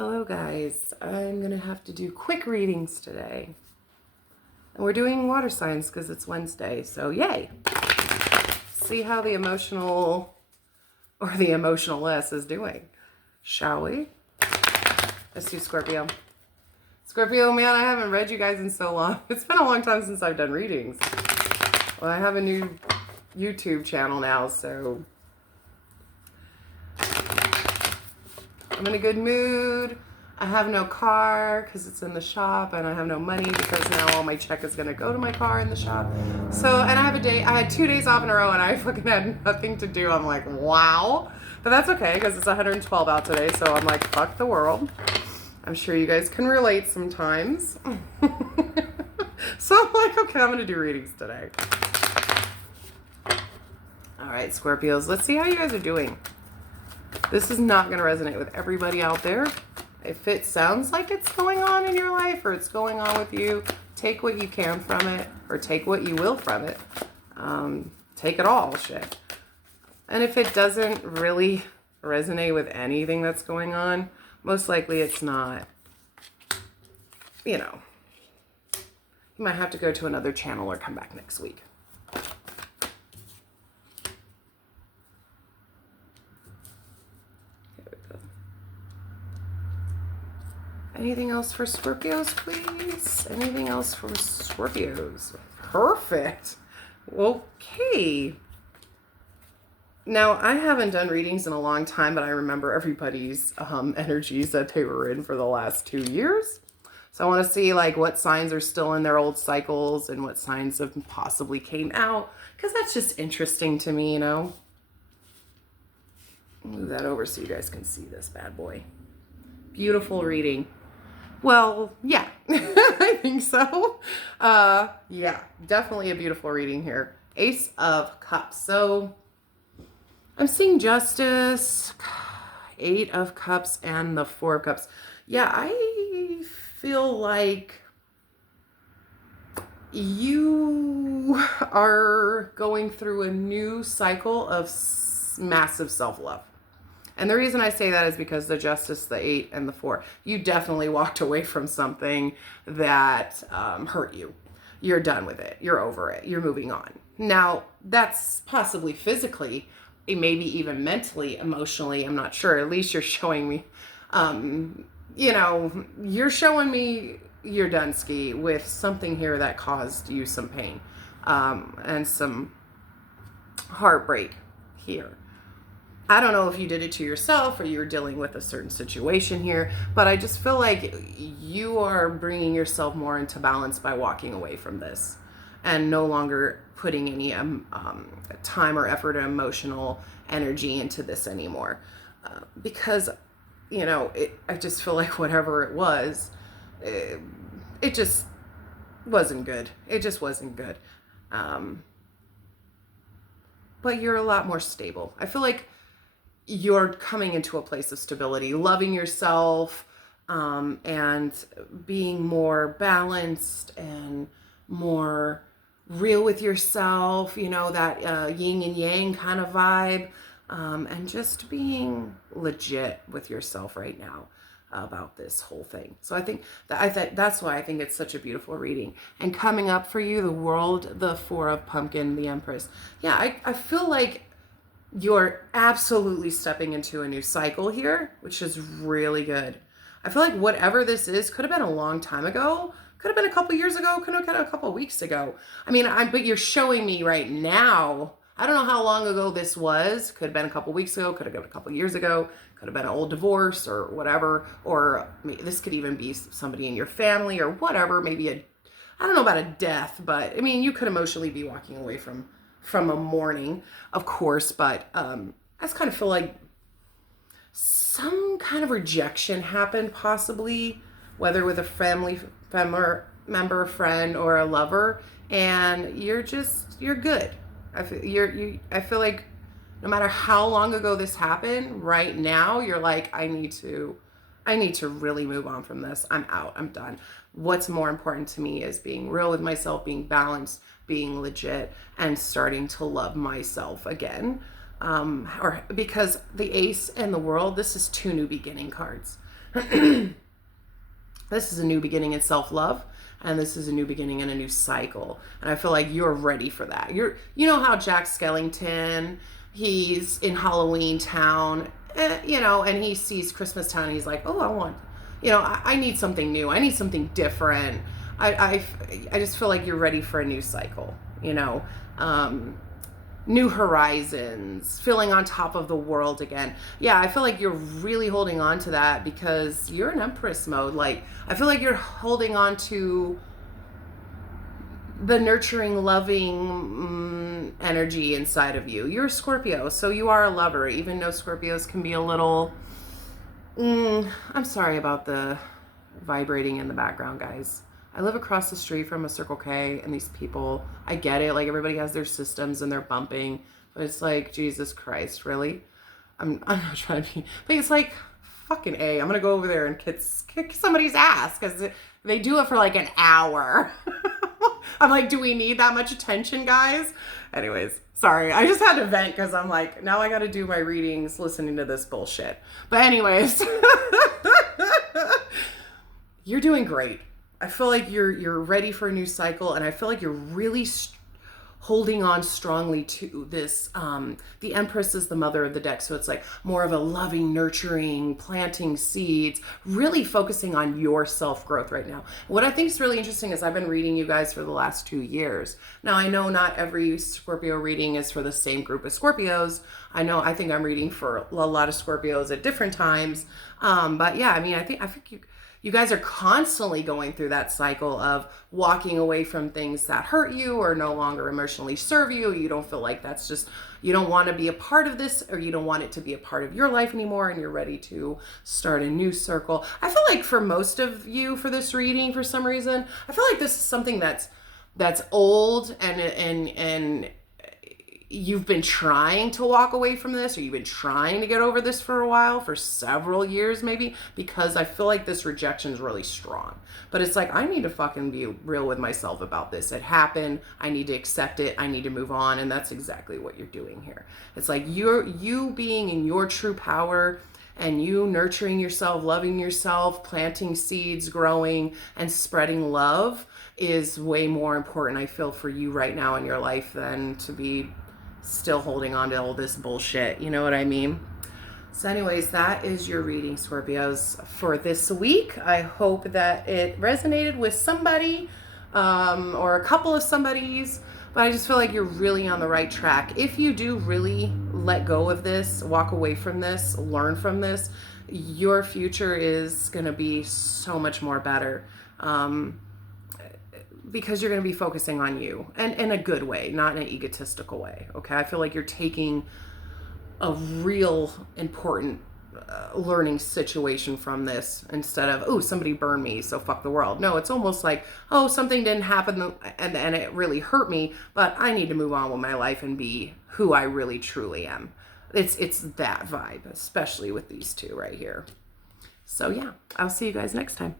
Hello guys, I'm gonna have to do quick readings today. And we're doing water signs because it's Wednesday, so yay! See how the emotional or the emotionless is doing, shall we? Let's do Scorpio. Scorpio, man, I haven't read you guys in so long. It's been a long time since I've done readings. Well, I have a new YouTube channel now, so I'm in a good mood. I have no car because it's in the shop, and I have no money because now all my check is going to go to my car in the shop. So, and I had 2 days off in a row and I fucking had nothing to do. I'm like, wow. But that's okay because it's 112 out today. So I'm like, fuck the world. I'm sure you guys can relate sometimes. So I'm like, okay, I'm going to do readings today. All right, Scorpios, let's see how you guys are doing. This is not going to resonate with everybody out there. If it sounds like it's going on in your life or it's going on with you, take what you can from it or take what you will from it. Take it all, shit. And if it doesn't really resonate with anything that's going on, most likely it's not, you know, you might have to go to another channel or come back next week. Anything else for Scorpios, please? Anything else for Scorpios? Perfect. Okay. Now, I haven't done readings in a long time, but I remember everybody's energies that they were in for the last 2 years. So I want to see like what signs are still in their old cycles and what signs have possibly came out, because that's just interesting to me, you know. Move that over so you guys can see this bad boy. Beautiful reading. Well, yeah, I think so. Yeah, definitely a beautiful reading here. Ace of Cups. So I'm seeing Justice, 8 of Cups, and the 4 of Cups. Yeah, I feel like you are going through a new cycle of massive self-love. And the reason I say that is because the Justice, the 8, and the 4, you definitely walked away from something that hurt you. You're done with it. You're over it. You're moving on. Now, that's possibly physically, maybe even mentally, emotionally. I'm not sure. At least you're showing me, you know, you're showing me you're done ski with something here that caused you some pain and some heartbreak here. I don't know if you did it to yourself or you're dealing with a certain situation here, but I just feel like you are bringing yourself more into balance by walking away from this and no longer putting any time or effort or emotional energy into this anymore. Because, you know, I just feel like whatever it was, it just wasn't good. It just wasn't good. But you're a lot more stable. I feel like you're coming into a place of stability, loving yourself, and being more balanced and more real with yourself, you know, that yin and yang kind of vibe, and just being legit with yourself right now about this whole thing. So I think that's why I think it's such a beautiful reading. And coming up for you, the World, the 4 of Pumpkin, the Empress. Yeah, I feel like you're absolutely stepping into a new cycle here, which is really good. I feel like whatever this is could have been a long time ago, could have been a couple years ago, could have been a couple of weeks ago. I mean, but you're showing me right now. I don't know how long ago this was. Could have been a couple weeks ago, could have been a couple years ago, could have been an old divorce or whatever. Or this could even be somebody in your family or whatever. Maybe I don't know about a death, but I mean, you could emotionally be walking away from a mourning, of course, but I just kind of feel like some kind of rejection happened, possibly, whether with a family member, friend, or a lover, and you're good. I feel like no matter how long ago this happened, right now you're like, I need to really move on from this. I'm out. I'm done. What's more important to me is being real with myself, being balanced, being legit, and starting to love myself again. Or because the Ace and the World, this is 2 new beginning cards. This is a new beginning in self-love, and this is a new beginning in a new cycle. And I feel like you're ready for that. You know how Jack Skellington, he's in Halloween Town, you know, and he sees Christmas Town, and he's like, oh, I need something new. I need something different. I just feel like you're ready for a new cycle, you know. New horizons, feeling on top of the world again. Yeah, I feel like you're really holding on to that because you're in Empress mode. Like, I feel like you're holding on to the nurturing, loving energy inside of you. You're a Scorpio, so you are a lover, even though Scorpios can be a little... I'm sorry about the vibrating in the background, guys. I live across the street from a Circle K, and these people, I get it, like everybody has their systems and they're bumping, but it's like, Jesus Christ, really? I'm not trying to be, but it's like, fucking A, I'm gonna go over there and kick somebody's ass, because they do it for like an hour. I'm like, do we need that much attention, guys? Anyways, sorry, I just had to vent, because I'm like, now I gotta do my readings listening to this bullshit. But anyways, you're doing great. I feel like you're ready for a new cycle, and I feel like you're really holding on strongly to this. The Empress is the mother of the deck, so it's like more of a loving, nurturing, planting seeds, really focusing on your self-growth right now. What I think is really interesting is I've been reading you guys for the last 2 years. Now, I know not every Scorpio reading is for the same group of Scorpios. I think I'm reading for a lot of Scorpios at different times. But yeah, I mean, I think you guys are constantly going through that cycle of walking away from things that hurt you or no longer emotionally serve you. You don't feel like that's just, you don't want to be a part of this, or you don't want it to be a part of your life anymore, and you're ready to start a new circle. I feel like for most of you, for this reading, for some reason, I feel like this is something that's old, and you've been trying to walk away from this, or you've been trying to get over this for a while, for several years maybe, because I feel like this rejection is really strong. But it's like, I need to fucking be real with myself about this. It happened. I need to accept it. I need to move on. And that's exactly what you're doing here. It's like you being in your true power, and you nurturing yourself, loving yourself, planting seeds, growing, and spreading love is way more important, I feel, for you right now in your life than to be still holding on to all this bullshit. You know what I mean? So anyways, that is your reading, Scorpios, for this week. I hope that it resonated with somebody, or a couple of somebodies, but I just feel like you're really on the right track. If you do really let go of this, walk away from this, learn from this, your future is going to be so much more better. Because you're going to be focusing on you, and in a good way, not in an egotistical way. Okay. I feel like you're taking a real important learning situation from this, instead of, oh, somebody burned me, so fuck the world. No, it's almost like, oh, something didn't happen and it really hurt me, but I need to move on with my life and be who I really truly am. It's that vibe, especially with these two right here. So yeah, I'll see you guys next time.